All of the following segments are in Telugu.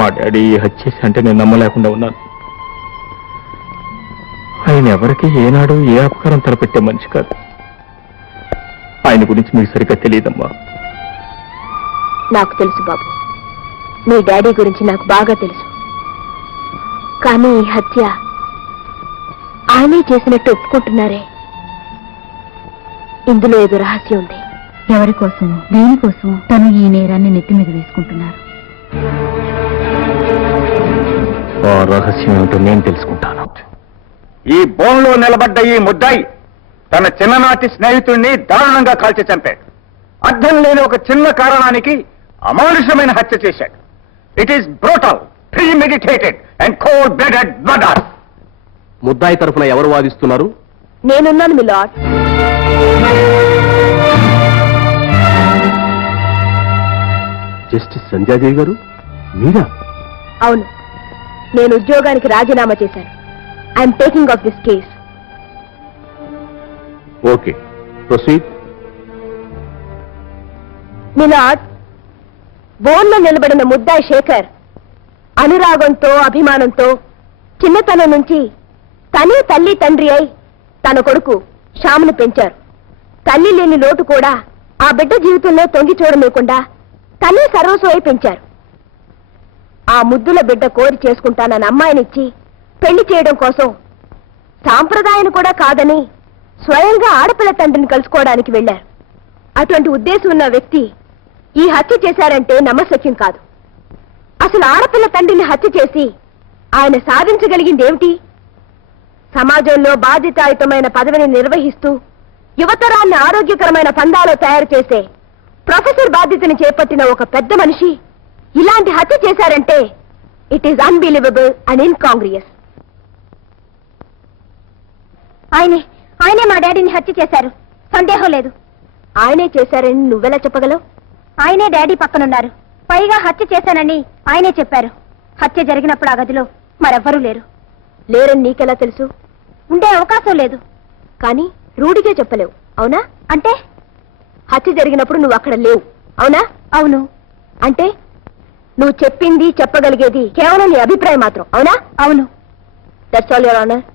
మా డాడీ ఈ హత్య చేసి అంటే నేను నమ్మలేకుండా ఉన్నాను. ఆయన ఎవరికి ఏనాడు ఏ అపకారం తలపెట్టే మనిషి కాదు. ఆయన గురించి మీకు సరిగ్గా తెలియదమ్మా. నాకు తెలుసు బాబు, మీ డాడీ గురించి నాకు బాగా తెలుసు. కానీ ఈ హత్య ఆయనే చేసినట్టు ఒప్పుకుంటున్నారే, ఇందులో ఏదో రహస్యం ఉంది. ఎవరి కోసం, దేనికోసం తను ఈ నేరాన్ని నెత్తి మీద వేసుకుంటున్నారు? ఆ రహస్యం ఏమిటో నేను తెలుసుకుంటాను. ఈ బోన్లో నిలబడ్డ ఈ ముద్దాయి తన చిన్ననాటి స్నేహితుడిని దారుణంగా కాల్చి చంపాడు. అర్థం లేని ఒక చిన్న కారణానికి అమానుషమైన హత్య చేశాడు. It is brutal, premeditated and cold blooded murder. ముద్దాయి తరఫున ఎవరు వాదిస్తున్నారు? నేనున్నాను మీ లార్డ్. జస్టిస్ సంధ్యాదేవి గారు, మీరా? అవును, నేను ఉద్యోగానికి రాజీనామా చేశాను. I'm taking of this case. Okay, proceed. Me lord, బోన్లో నిలబడిన ముద్దాయి శేఖర్ అనురాగంతో, అభిమానంతో చిన్నతనం నుంచి తనే తల్లి తండ్రి అయి తన కొడుకు శ్యామును పెంచారు. తల్లి లేని లోటు కూడా ఆ బిడ్డ జీవితంలో తొంగి చూడలేకుండా తనే సర్వస్వం అయి పెంచారు. ఆ ముద్దుల బిడ్డ కోరి చేసుకుంటానన్న అమ్మాయినిచ్చి పెళ్లి చేయడం కోసం సాంప్రదాయాన్ని కూడా కాదని స్వయంగా ఆడపిల్ల తండ్రిని కలుసుకోవడానికి వెళ్లారు. అటువంటి ఉద్దేశం ఉన్న వ్యక్తి ఈ హత్య చేశారంటే నమ్మశక్యం కాదు. అసలు ఆడపిల్ల తండ్రిని హత్య చేసి ఆయన సాధించగలిగింది ఏమిటి? సమాజంలో బాధ్యతాయుతమైన పదవిని నిర్వహిస్తూ యువతరాన్ని ఆరోగ్యకరమైన పందాలో తయారు చేసే ప్రొఫెసర్ బాధ్యతని చేపట్టిన ఒక పెద్ద మనిషి ఇలాంటి హత్య చేశారంటే ఇట్ ఈస్ అన్బిలీవబుల్ అండ్ ఇన్కాంగ్రియస్. ఆయనే మా డాడీని హత్య చేశారు, సందేహం లేదు. ఆయనే చేశారని నువ్వెలా చెప్పగలవు? ఆయనే డాడీ పక్కనున్నారు, పైగా హత్య చేశానని ఆయనే చెప్పారు. హత్య జరిగినప్పుడు ఆ గదిలో మరెవ్వరూ లేరు. లేరని నీకెలా తెలుసు? ఉండే అవకాశం లేదు. కానీ రూఢిగా చెప్పలేవు, అవునా? అంటే హత్య జరిగినప్పుడు నువ్వు అక్కడ లేవు, అవునా? అవును. అంటే నువ్వు చెప్పింది, చెప్పగలిగేది కేవలం నీ అభిప్రాయం మాత్రం, అవునా? అవును. That's all your honour.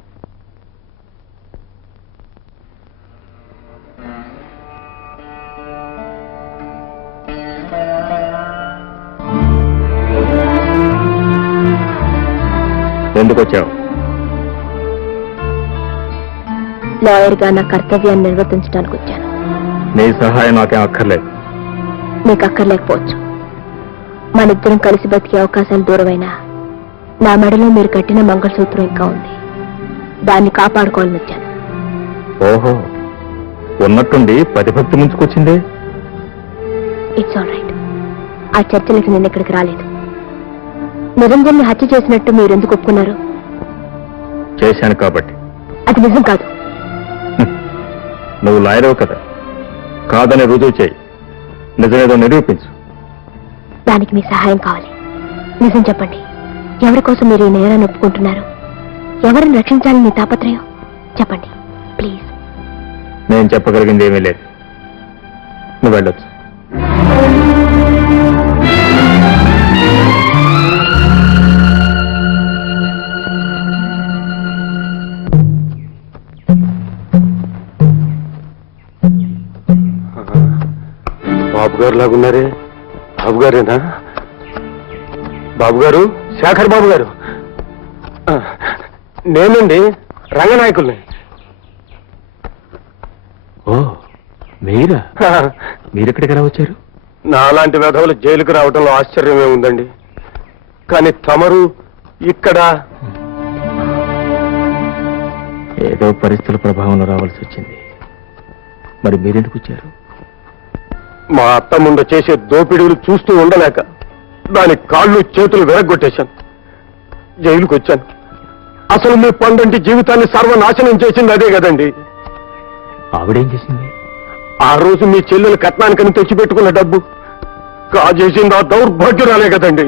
ఎందుకు వచ్చావు? లాయర్గా నా కర్తవ్యాన్ని నిర్వర్తించడానికి వచ్చాను. నీ సహాయం నాకేం అక్కర్లేదు. నీకు అక్కర్లేకపోవచ్చు. మనిద్దరం కలిసి బతికే అవకాశాలు దూరమైనా నా మెడలో మీరు కట్టిన మంగళసూత్రం ఇంకా ఉంది. దాన్ని కాపాడుకోవాలని వచ్చాను. ఓహో, ఉన్నట్టుండి ప్రతిభక్తి ముంచుకొచ్చిందే. It's all right. ఆ చర్చలకి నేను ఇక్కడికి రాలేదు. నిరంజన్ని హత్య చేసినట్టు మీరు ఎందుకు ఒప్పుకున్నారు? చేశాను కాబట్టి. అది నిజం కాదు. నువ్వు లాయరవు కదా, కాదని రుజువు చేయి, నిజమేదో నిరూపించు. దానికి మీ సహాయం కావాలి. నిజం చెప్పండి, ఎవరి కోసం మీరు ఈ నేరాన్ని ఒప్పుకుంటున్నారు? ఎవరిని రక్షించాలని మీ తాపత్రయం? చెప్పండి ప్లీజ్. నేను చెప్పగలిగింది ఏమీ లేదు. నువ్వు వెళ్ళొచ్చు. బాబు గారు లాగున్నారే. బాబు గారేనా? బాబు గారు, శేఖర్ బాబు గారు. నేనండి, రంగనాయకుల్ని. ఓ, మీరా? మీరెక్కడికి ఎలా వచ్చారు? నాలాంటి వెధవులు జైలుకు రావడంలో ఆశ్చర్యమే ఉందండి. కానీ తమరు ఇక్కడ ఏదో పరిస్థితుల ప్రభావంలో రావాల్సి వచ్చింది. మరి మీరెందుకు వచ్చారు? మా అత్త ముందు చేసే దోపిడీలు చూస్తూ ఉండలేక దాని కాళ్ళు చేతులు విరగ్గొట్టేశాను. జైలుకు వచ్చాను. అసలు మీ పండంటి జీవితాన్ని సర్వనాశనం చేసింది అదే కదండి. ఆవిడేం చేసింది? ఆ రోజు మీ చెల్లెలు కట్నానికని తెచ్చిపెట్టుకున్న డబ్బు కాజేసింది ఆ దౌర్భాగ్యురాలే కదండి.